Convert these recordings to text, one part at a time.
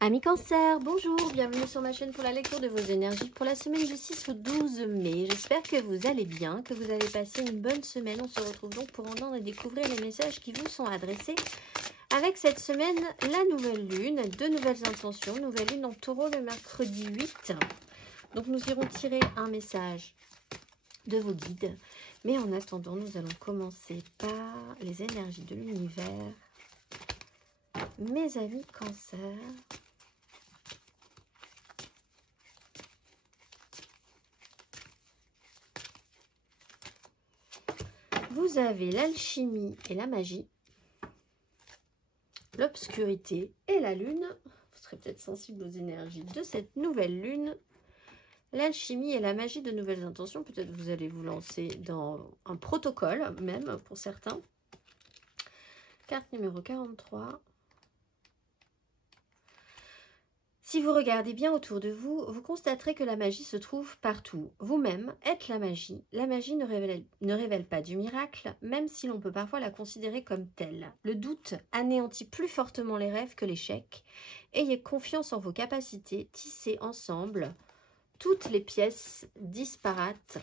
Amis Cancer, bonjour, bienvenue sur ma chaîne pour la lecture de vos énergies pour la semaine du 6 au 12 mai. J'espère que vous allez bien, que vous avez passé une bonne semaine. On se retrouve donc pour entendre et découvrir les messages qui vous sont adressés. Avec cette semaine, la nouvelle lune, deux nouvelles intentions, nouvelle lune en taureau le mercredi 8. Donc nous irons tirer un message de vos guides. Mais en attendant, nous allons commencer par les énergies de l'univers. Mes amis Cancer. Vous avez l'alchimie et la magie, l'obscurité et la lune. Vous serez peut-être sensible aux énergies de cette nouvelle lune. L'alchimie et la magie de nouvelles intentions. Peut-être vous allez vous lancer dans un protocole, même pour certains. Carte numéro 43. Si vous regardez bien autour de vous, vous constaterez que la magie se trouve partout. Vous-même êtes la magie. La magie ne révèle pas du miracle, même si l'on peut parfois la considérer comme telle. Le doute anéantit plus fortement les rêves que l'échec. Ayez confiance en vos capacités, tissez ensemble toutes les pièces disparates.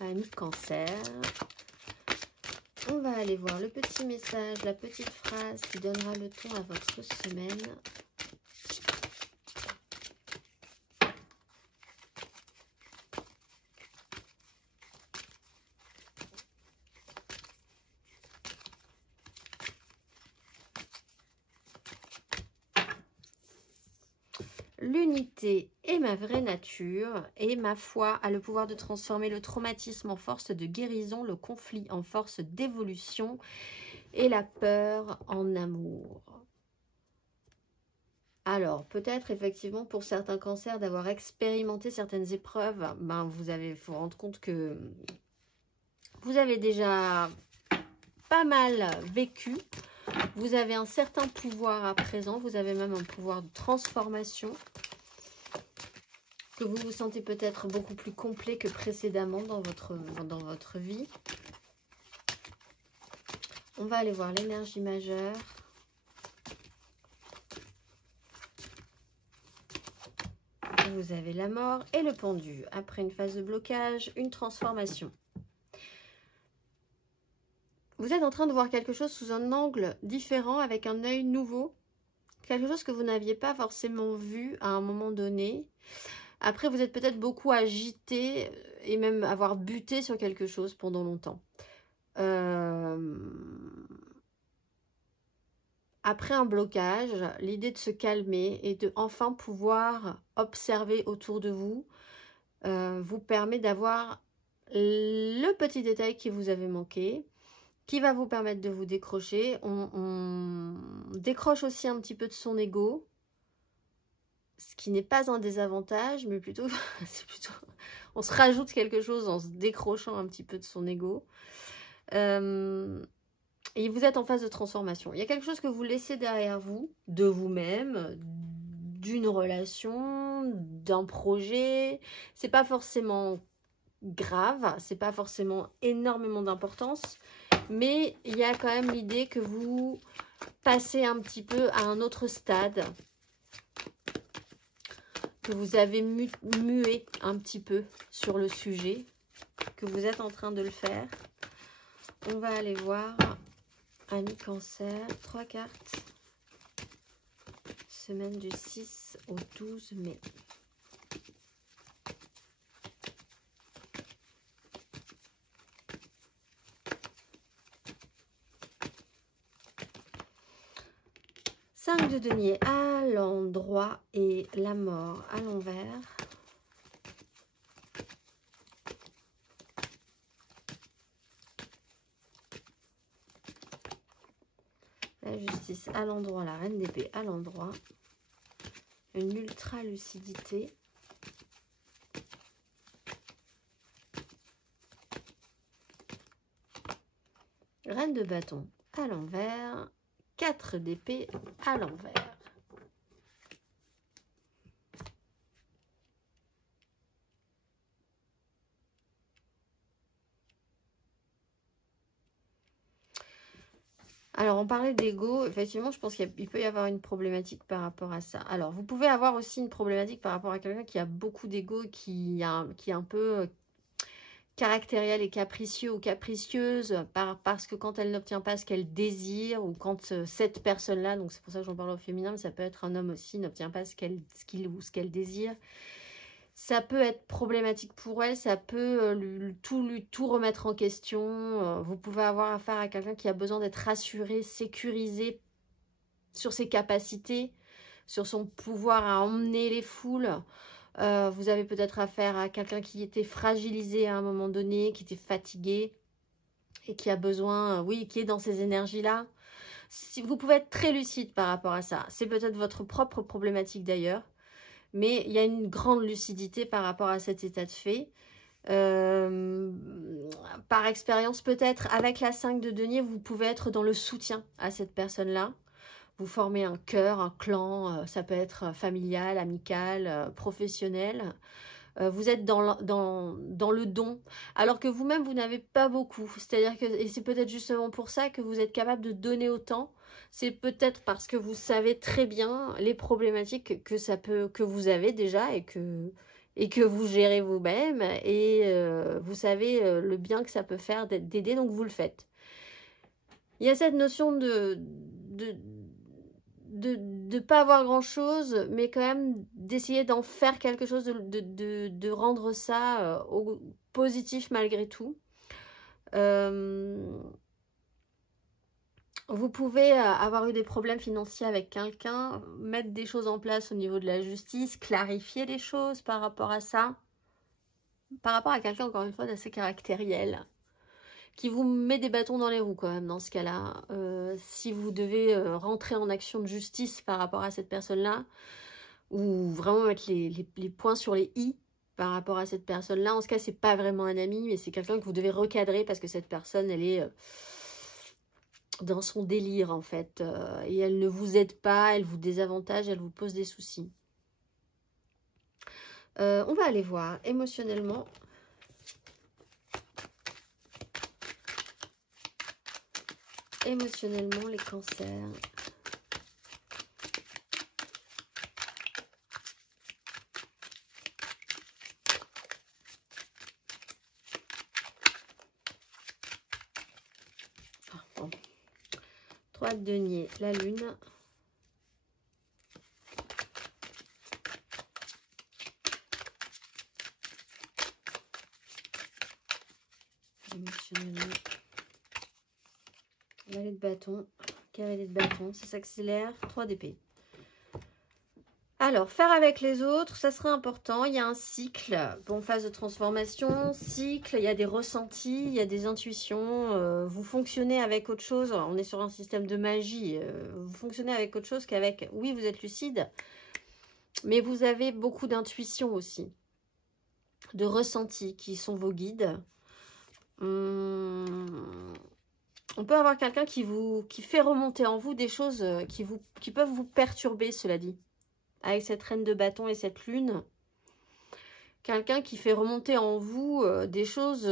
Amis Cancer. On va aller voir le petit message, la petite phrase qui donnera le ton à votre semaine. L'unité est ma vraie nature et ma foi a le pouvoir de transformer le traumatisme en force de guérison, le conflit en force d'évolution et la peur en amour. Alors, peut-être effectivement pour certains cancers d'avoir expérimenté certaines épreuves, vous allez vous rendre compte que vous avez déjà pas mal vécu. Vous avez un certain pouvoir à présent, vous avez même un pouvoir de transformation, que vous vous sentez peut-être beaucoup plus complet que précédemment dans votre vie. On va aller voir l'énergie majeure. Vous avez la mort et le pendu. Après une phase de blocage, une transformation. Vous êtes en train de voir quelque chose sous un angle différent, avec un œil nouveau. Quelque chose que vous n'aviez pas forcément vu à un moment donné. Après, vous êtes peut-être beaucoup agité et même avoir buté sur quelque chose pendant longtemps. Après un blocage, l'idée de se calmer et de enfin pouvoir observer autour de vous vous permet d'avoir le petit détail qui vous avait manqué, qui va vous permettre de vous décrocher. On décroche aussi un petit peu de son ego, ce qui n'est pas un désavantage, mais plutôt, on se rajoute quelque chose en se décrochant un petit peu de son ego. Et vous êtes en phase de transformation. Il y a quelque chose que vous laissez derrière vous, de vous-même, d'une relation, d'un projet. C'est pas forcément grave, c'est pas forcément énormément d'importance, mais il y a quand même l'idée que vous passez un petit peu à un autre stade, que vous avez mué un petit peu sur le sujet, que vous êtes en train de le faire. On va aller voir, amis Cancer, 3 cartes, semaine du 6 au 12 mai. Cinq de denier à l'endroit et la mort à l'envers. La justice à l'endroit, la reine d'épée à l'endroit. Une ultra lucidité. Reine de bâton à l'envers. 4 d'épée à l'envers. Alors, on parlait d'ego. Effectivement, je pense qu'il peut y avoir une problématique par rapport à ça. Alors, vous pouvez avoir aussi une problématique par rapport à quelqu'un qui a beaucoup d'ego, qui est un peu caractériel et capricieux ou capricieuse, parce que quand elle n'obtient pas ce qu'elle désire, ou quand cette personne-là, donc c'est pour ça que j'en parle au féminin, mais ça peut être un homme aussi, n'obtient pas ce qu'il ou ce qu'elle désire, ça peut être problématique pour elle, ça peut tout remettre en question. Vous pouvez avoir affaire à quelqu'un qui a besoin d'être rassuré, sécurisé sur ses capacités, sur son pouvoir à emmener les foules. Vous avez peut-être affaire à quelqu'un qui était fragilisé à un moment donné, qui était fatigué et qui a besoin, oui, qui est dans ces énergies-là. Si, vous pouvez être très lucide par rapport à ça. C'est peut-être votre propre problématique d'ailleurs. Mais il y a une grande lucidité par rapport à cet état de fait. Par expérience, peut-être, avec la 5 de denier, vous pouvez être dans le soutien à cette personne-là. Vous formez un cœur, un clan, ça peut être familial, amical, professionnel. Vous êtes dans le don, alors que vous-même, vous n'avez pas beaucoup. C'est-à-dire que, et c'est peut-être justement pour ça que vous êtes capable de donner autant. C'est peut-être parce que vous savez très bien les problématiques que vous avez déjà et que vous gérez vous-même. Et vous savez le bien que ça peut faire d'aider, donc vous le faites. Il y a cette notion de pas avoir grand chose, mais quand même d'essayer d'en faire quelque chose, de rendre ça au positif malgré tout. Vous pouvez avoir eu des problèmes financiers avec quelqu'un, mettre des choses en place au niveau de la justice, clarifier les choses par rapport à ça, par rapport à quelqu'un, encore une fois, d'assez caractériel, qui vous met des bâtons dans les roues quand même dans ce cas-là. Si vous devez rentrer en action de justice par rapport à cette personne-là, ou vraiment mettre les points sur les i par rapport à cette personne-là, en ce cas, c'est pas vraiment un ami, mais c'est quelqu'un que vous devez recadrer parce que cette personne, elle est dans son délire en fait, et elle ne vous aide pas, elle vous désavantage, elle vous pose des soucis. On va aller voir émotionnellement. Émotionnellement, les cancers. Ah, bon. 3 de denier, la lune. Émotionnellement. Valet de bâton, cavalier de bâton, ça s'accélère, 3 d'épée. Alors, faire avec les autres, ça serait important. Il y a un cycle, bon, phase de transformation, cycle, il y a des ressentis, il y a des intuitions. Vous fonctionnez avec autre chose, on est sur un système de magie. Vous fonctionnez avec autre chose qu'avec... Oui, vous êtes lucide, mais vous avez beaucoup d'intuition aussi, de ressentis qui sont vos guides. On peut avoir quelqu'un qui fait remonter en vous des choses qui peuvent vous perturber, cela dit. Avec cette reine de bâton et cette lune. Quelqu'un qui fait remonter en vous des choses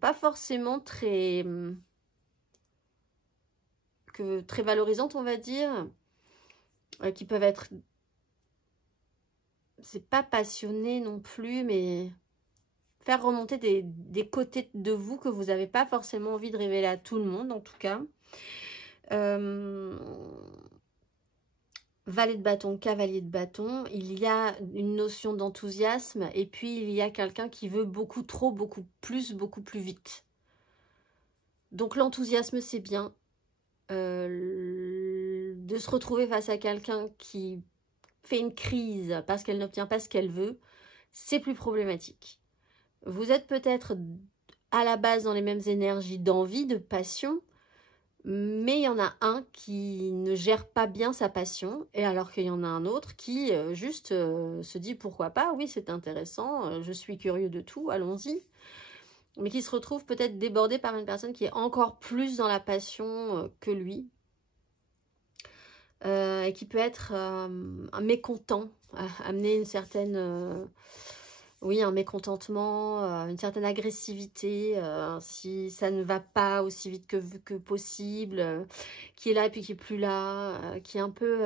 pas forcément très valorisantes, on va dire. Qui peuvent être... C'est pas passionné non plus, mais... Faire remonter des côtés de vous que vous n'avez pas forcément envie de révéler à tout le monde, en tout cas. Valet de bâton, cavalier de bâton. Il y a une notion d'enthousiasme. Et puis, il y a quelqu'un qui veut beaucoup trop, beaucoup plus vite. Donc, l'enthousiasme, c'est bien. De se retrouver face à quelqu'un qui fait une crise parce qu'elle n'obtient pas ce qu'elle veut, c'est plus problématique. Vous êtes peut-être à la base dans les mêmes énergies d'envie, de passion, mais il y en a un qui ne gère pas bien sa passion, et alors qu'il y en a un autre qui juste se dit pourquoi pas, oui c'est intéressant, je suis curieux de tout, allons-y. Mais qui se retrouve peut-être débordé par une personne qui est encore plus dans la passion que lui, et qui peut être mécontent, amener une certaine... Oui, un mécontentement, une certaine agressivité, si ça ne va pas aussi vite que possible, qui est là et puis qui est plus là, qui est un peu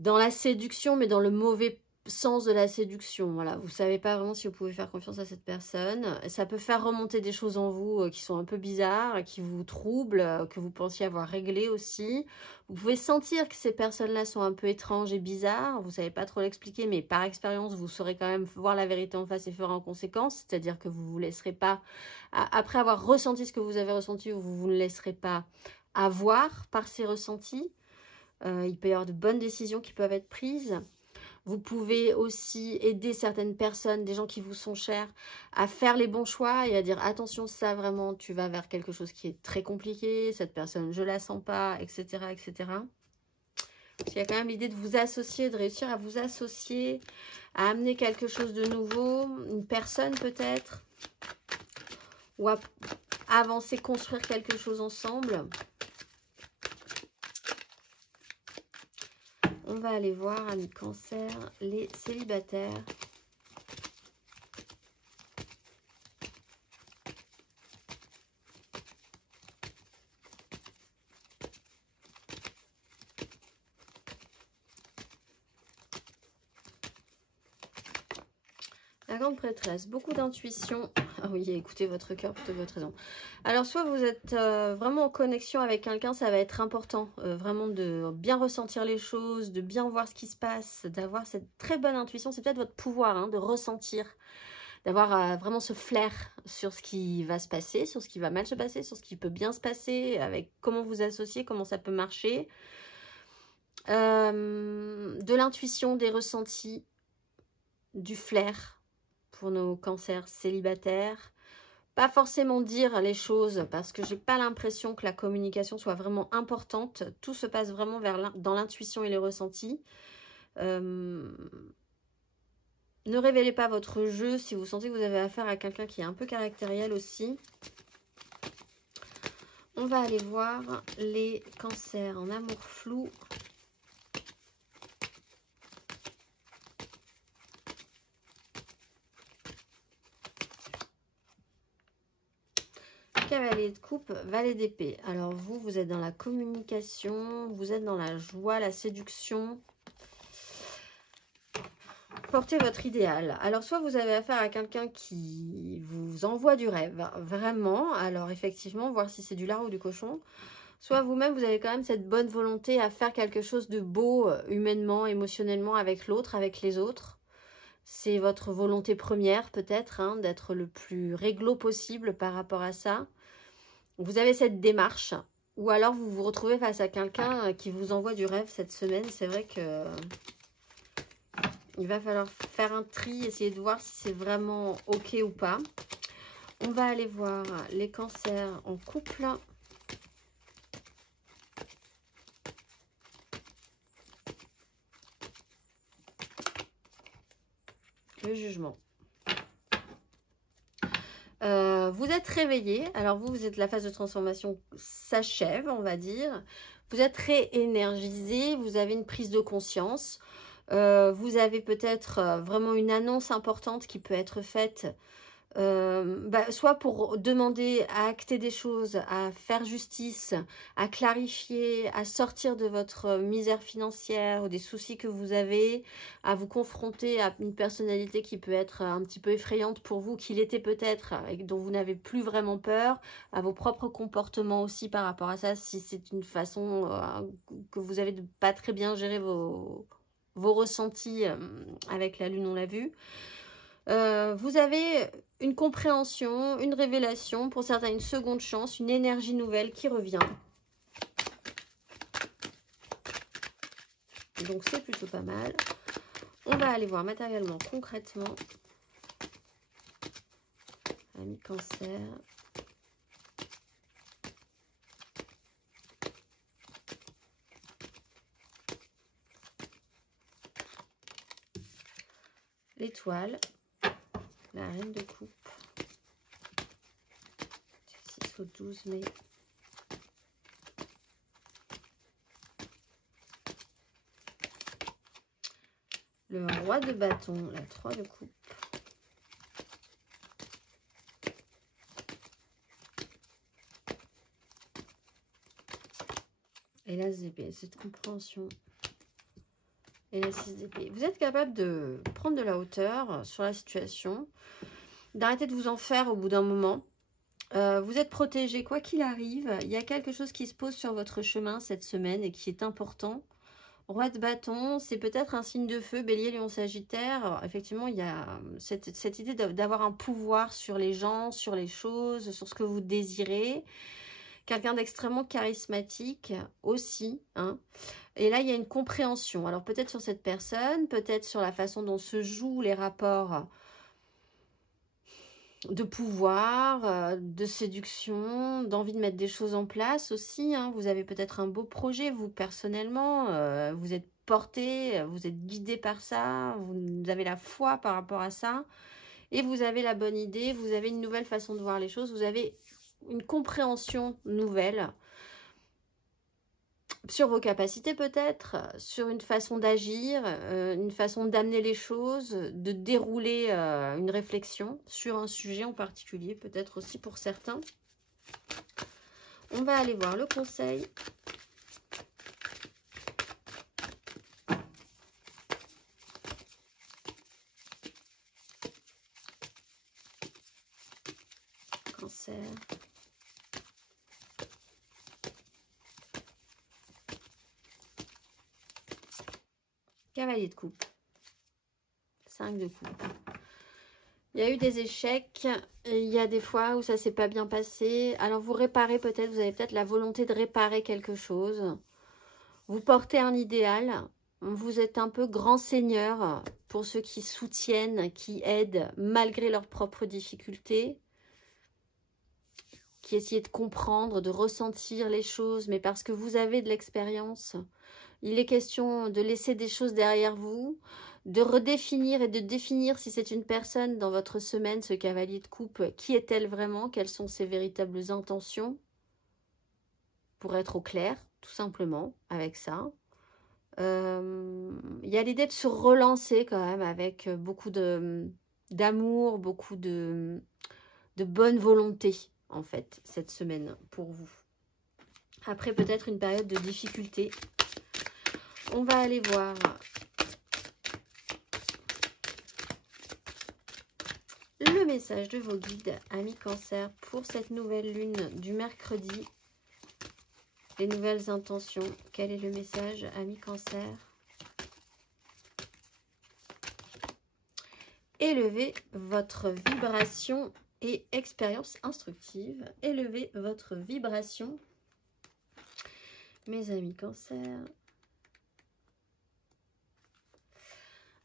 dans la séduction, mais dans le mauvais sens de la séduction. Voilà, vous savez pas vraiment si vous pouvez faire confiance à cette personne. Ça peut faire remonter des choses en vous qui sont un peu bizarres, qui vous troublent, que vous pensiez avoir réglées aussi. Vous pouvez sentir que ces personnes-là sont un peu étranges et bizarres. Vous savez pas trop l'expliquer, mais par expérience, vous saurez quand même voir la vérité en face et faire en conséquence. C'est-à-dire que vous vous laisserez pas, après avoir ressenti ce que vous avez ressenti, vous ne laisserez pas avoir par ces ressentis. Il peut y avoir de bonnes décisions qui peuvent être prises. Vous pouvez aussi aider certaines personnes, des gens qui vous sont chers, à faire les bons choix et à dire attention, ça vraiment, tu vas vers quelque chose qui est très compliqué, cette personne, je la sens pas, etc. etc. Parce qu'il y a quand même l'idée de vous associer, de réussir à vous associer, à amener quelque chose de nouveau, une personne peut-être, ou à avancer, construire quelque chose ensemble. On va aller voir, amis Cancer, les célibataires. La grande prêtresse, beaucoup d'intuition. Ah oui, écoutez votre cœur plutôt que votre raison. Alors, soit vous êtes vraiment en connexion avec quelqu'un, ça va être important, vraiment de bien ressentir les choses, de bien voir ce qui se passe, d'avoir cette très bonne intuition. C'est peut-être votre pouvoir, hein, de ressentir, d'avoir vraiment ce flair sur ce qui va se passer, sur ce qui va mal se passer, sur ce qui peut bien se passer, avec comment vous associer, comment ça peut marcher. De l'intuition, des ressentis, du flair pour nos cancers célibataires. Pas forcément dire les choses parce que j'ai pas l'impression que la communication soit vraiment importante. Tout se passe vraiment dans l'intuition et les ressentis. Ne révélez pas votre jeu si vous sentez que vous avez affaire à quelqu'un qui est un peu caractériel aussi. On va aller voir les cancers en amour flou. Cavalier de coupe, valet d'épée. Alors vous êtes dans la communication, vous êtes dans la joie, la séduction. Portez votre idéal. Alors soit vous avez affaire à quelqu'un qui vous envoie du rêve, vraiment. Alors effectivement, voir si c'est du lard ou du cochon. Soit vous-même, vous avez quand même cette bonne volonté à faire quelque chose de beau, humainement, émotionnellement, avec l'autre, avec les autres. C'est votre volonté première peut-être, hein, d'être le plus réglo possible par rapport à ça. Vous avez cette démarche, ou alors vous vous retrouvez face à quelqu'un qui vous envoie du rêve cette semaine. C'est vrai que il va falloir faire un tri, essayer de voir si c'est vraiment ok ou pas. On va aller voir les cancers en couple. Le jugement. Vous êtes réveillé. Alors vous êtes la phase de transformation s'achève, on va dire. Vous êtes réénergisé, vous avez une prise de conscience. Vous avez peut-être vraiment une annonce importante qui peut être faite, soit pour demander à acter des choses, à faire justice, à clarifier, à sortir de votre misère financière ou des soucis que vous avez, à vous confronter à une personnalité qui peut être un petit peu effrayante pour vous, qu'il était peut-être, et dont vous n'avez plus vraiment peur, à vos propres comportements aussi par rapport à ça, si c'est une façon que vous avez de pas très bien gérer vos ressentis avec la lune, on l'a vu. Vous avez une compréhension, une révélation, pour certains une seconde chance, une énergie nouvelle qui revient. Donc c'est plutôt pas mal. On va aller voir matériellement, concrètement. Ami Cancer. L'étoile. La reine de coupe. 6 au 12 mai. Le roi de bâton, la 3 de coupe. Et la d'épée, cette compréhension. Et la 6 d'épée. Vous êtes capable de prendre de la hauteur sur la situation, d'arrêter de vous en faire au bout d'un moment. Vous êtes protégé quoi qu'il arrive. Il y a quelque chose qui se pose sur votre chemin cette semaine et qui est important. Roi de bâton, c'est peut-être un signe de feu, Bélier, Lion, Sagittaire. Alors, effectivement, il y a cette idée d'avoir un pouvoir sur les gens, sur les choses, sur ce que vous désirez. Quelqu'un d'extrêmement charismatique aussi. Hein. Et là, il y a une compréhension. Alors, peut-être sur cette personne, peut-être sur la façon dont se jouent les rapports de pouvoir, de séduction, d'envie de mettre des choses en place aussi. Hein. Vous avez peut-être un beau projet, vous, personnellement. Vous êtes porté, vous êtes guidé par ça. Vous avez la foi par rapport à ça. Et vous avez la bonne idée, vous avez une nouvelle façon de voir les choses. Vous avez une compréhension nouvelle sur vos capacités peut-être, sur une façon d'agir, une façon d'amener les choses, de dérouler une réflexion sur un sujet en particulier, peut-être aussi pour certains. On va aller voir le conseil. Cancer. Cavalier de coupe. 5 de coupe. Il y a eu des échecs. Il y a des fois où ça s'est pas bien passé. Alors vous réparez peut-être, vous avez peut-être la volonté de réparer quelque chose. Vous portez un idéal. Vous êtes un peu grand seigneur pour ceux qui soutiennent, qui aident malgré leurs propres difficultés. Qui essayent de comprendre, de ressentir les choses, mais parce que vous avez de l'expérience. Il est question de laisser des choses derrière vous, de redéfinir et de définir si c'est une personne dans votre semaine, ce cavalier de coupe, qui est-elle vraiment, quelles sont ses véritables intentions, pour être au clair, tout simplement, avec ça. Il y a l'idée de se relancer quand même avec beaucoup d'amour, beaucoup de bonne volonté, en fait, cette semaine, pour vous. Après, peut-être une période de difficulté. On va aller voir le message de vos guides, amis Cancer, pour cette nouvelle lune du mercredi. Les nouvelles intentions. Quel est le message, amis Cancer? Élevez votre vibration et expérience instructive. Élevez votre vibration, mes amis Cancer.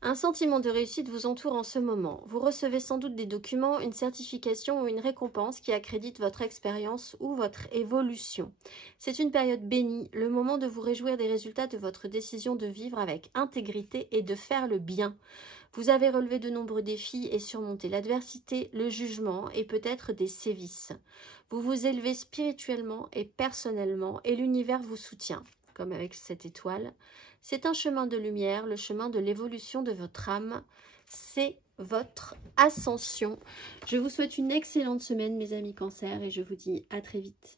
Un sentiment de réussite vous entoure en ce moment. Vous recevez sans doute des documents, une certification ou une récompense qui accrédite votre expérience ou votre évolution. C'est une période bénie, le moment de vous réjouir des résultats de votre décision de vivre avec intégrité et de faire le bien. Vous avez relevé de nombreux défis et surmonté l'adversité, le jugement et peut-être des sévices. Vous vous élevez spirituellement et personnellement et l'univers vous soutient, comme avec cette étoile. C'est un chemin de lumière, le chemin de l'évolution de votre âme. C'est votre ascension. Je vous souhaite une excellente semaine, mes amis Cancer, et je vous dis à très vite.